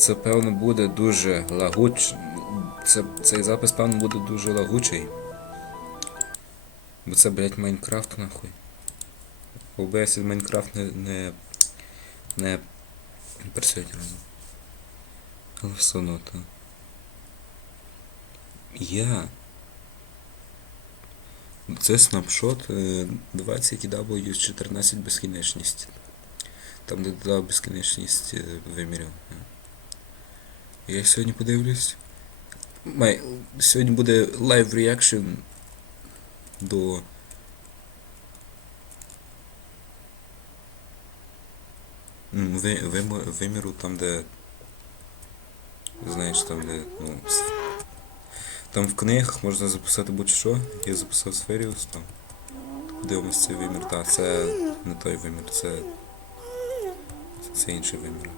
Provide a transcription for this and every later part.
Це певно буде дуже лагуч. Це, цей запис, певно, буде дуже лагучий. Бо це, блять, Майнкрафт нахуй. OBS і Майнкрафт не, не, не працюють. Але все одно то. Я. Це снапшот е, 20W14 безкінечність. Там, де додав безкінечність е, вимірів. Я сьогодні подивлюсь. Май, сьогодні буде live reaction до. виміру там, де. Знаєш, там, де. Ну, там в книгах можна записати будь-що. Я записав Сферіус там. Дивимось цей вимір. Так, це не той вимір, це. Це інший вимір.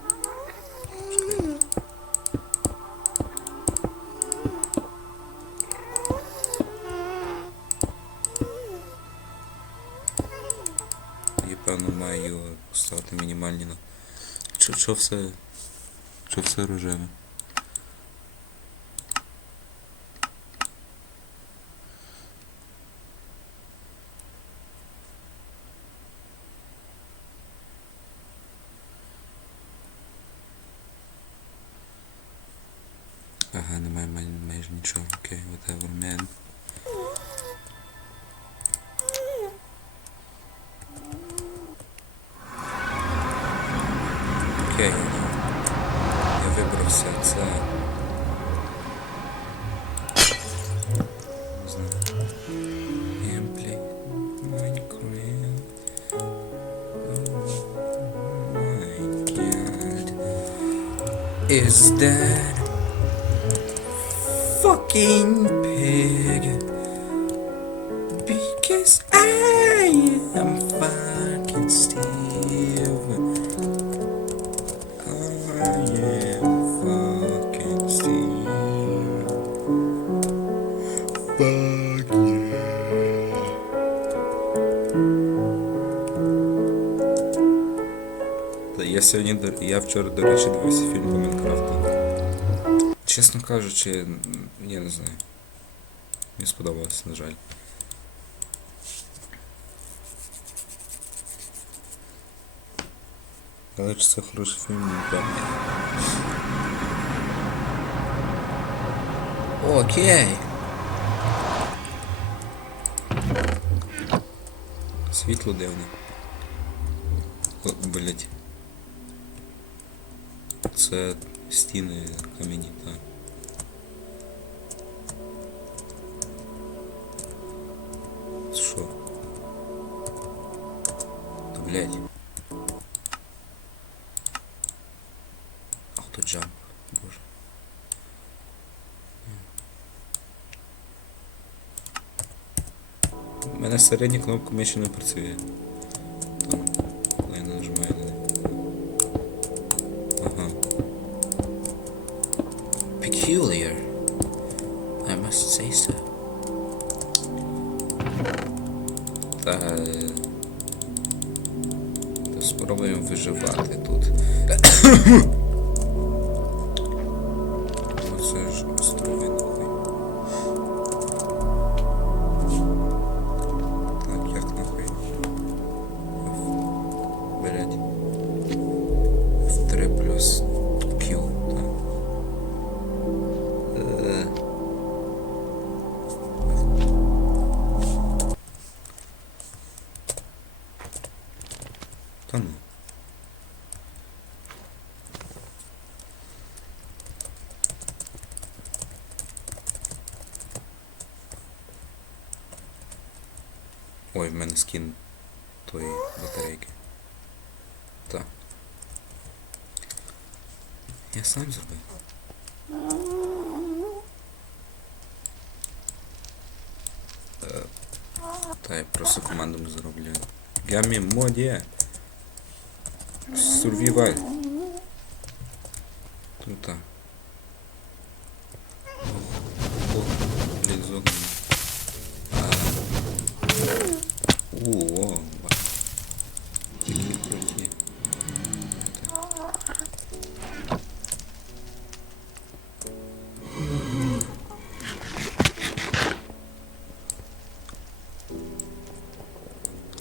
Чо, чо все. Чо все рожеве? Ага, немає май- майже нічого. Окей, whatever, man. Is that fucking pig? Because I am fucking Steve. Та я сьогодні, я вчора, до речі, дивився фільм по Майнкрафту. Чесно кажучи, я не знаю. Мені сподобалось, на жаль. Але чи це хороший фільм, не певний. Окей. Світло дивне. Блять. Це стіни кам'яні, так. Що? Та блять. Автоджамп, боже. У мене середня кнопка миші не працює. Спробуємо виживати тут. Ой, в мене скін тої батарейки. Так. Я сам зробив. Е, Та я просто командами зароблю. Гамі моді. Сурвіваль. Тут. так. О, Тільки пройти.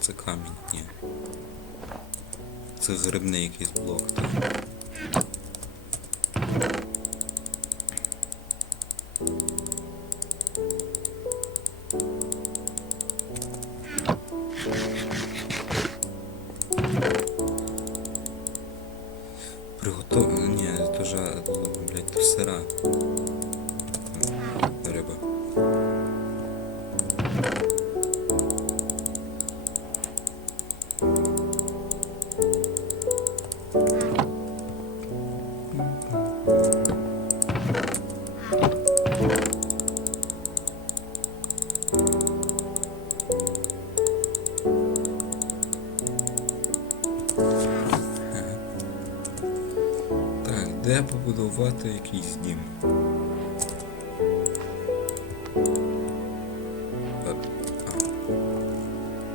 Це камінь, ні. Це грибний якийсь блок, так. Блядь, то. Де побудувати якийсь дім?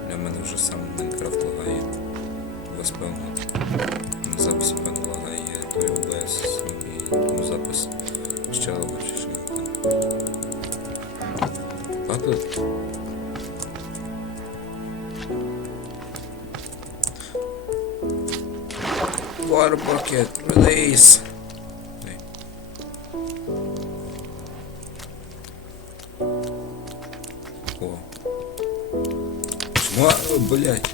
Для мене вже сам Майнкрафт лагає. Вас певно на записі певно лагає той OBS і тому запис ще лучше, що. А тут. Water bucket, release. Блядь.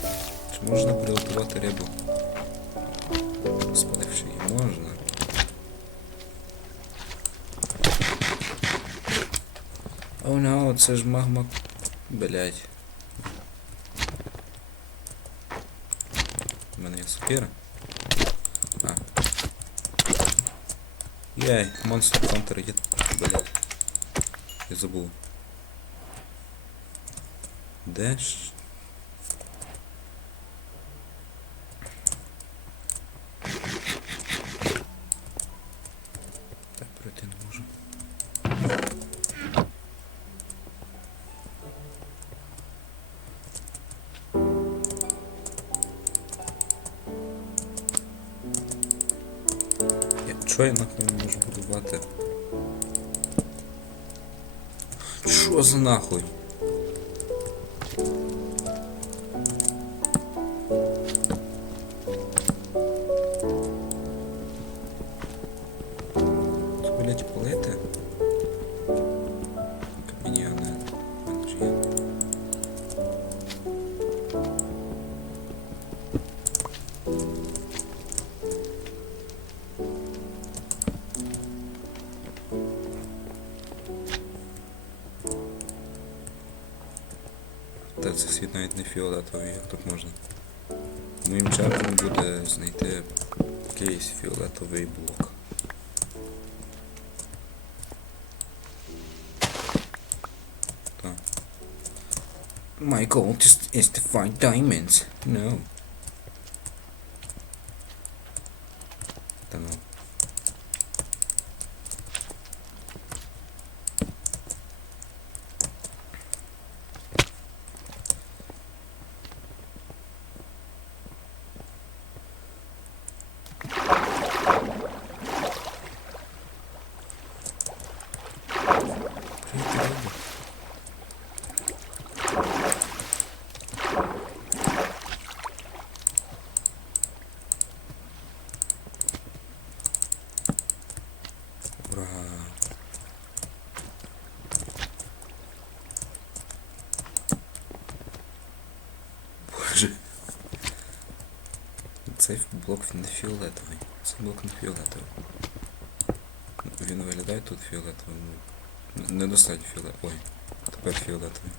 Чи можна приготувати рибу? Спаливши її можна. О, oh, no, це ж магма. Блядь. У мене є сокира. А. Яй, монстр Хантер є. Блядь. Я забув. Де ж? Чого я нахуй не можу будувати? Що за нахуй? Та це світ навіть не фіолетовий, як тут можна. Моїм чаром буде знайти якийсь фіолетовий блок. Так. My goal just is to find diamonds. No. Та ну. Що я роблю? Ура! Боже. Цей блок не фіолетовий. Цей блок не фіолетовий. Він виглядає тут фіолетовим. Недостатньо фіолетовий. Ой, тепер фіолетовий.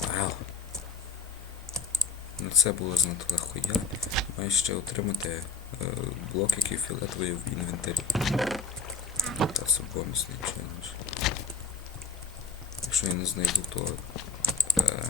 Вау! Ну це було знато легко. Я маю ще отримати е, блок, який фіолетовий в інвентарі. Та це бонусний челендж. Якщо я не знайду, то е,